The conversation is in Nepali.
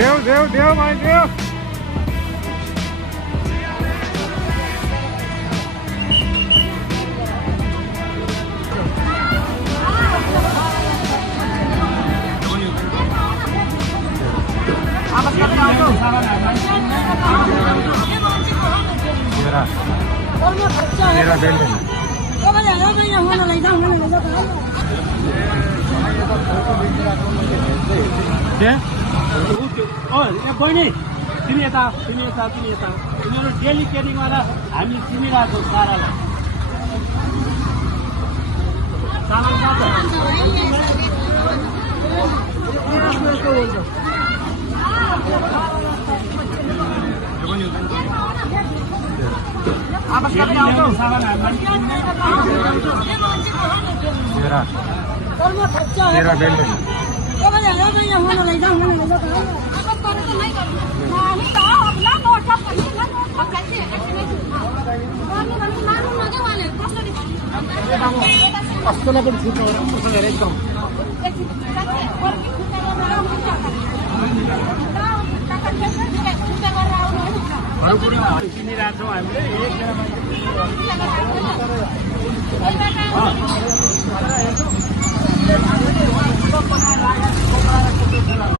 देऊ भाइ देऊ मेरा बेल्ट बहिनी तिमी यता तिमीहरू डेली केटिङवाला हामी चिनिरहेको छौँ सारालाई मेरा बेल्ट कस्तोलाई पनि छुट्नु कसैले एकदम चिनिरहेको छौँ हामीले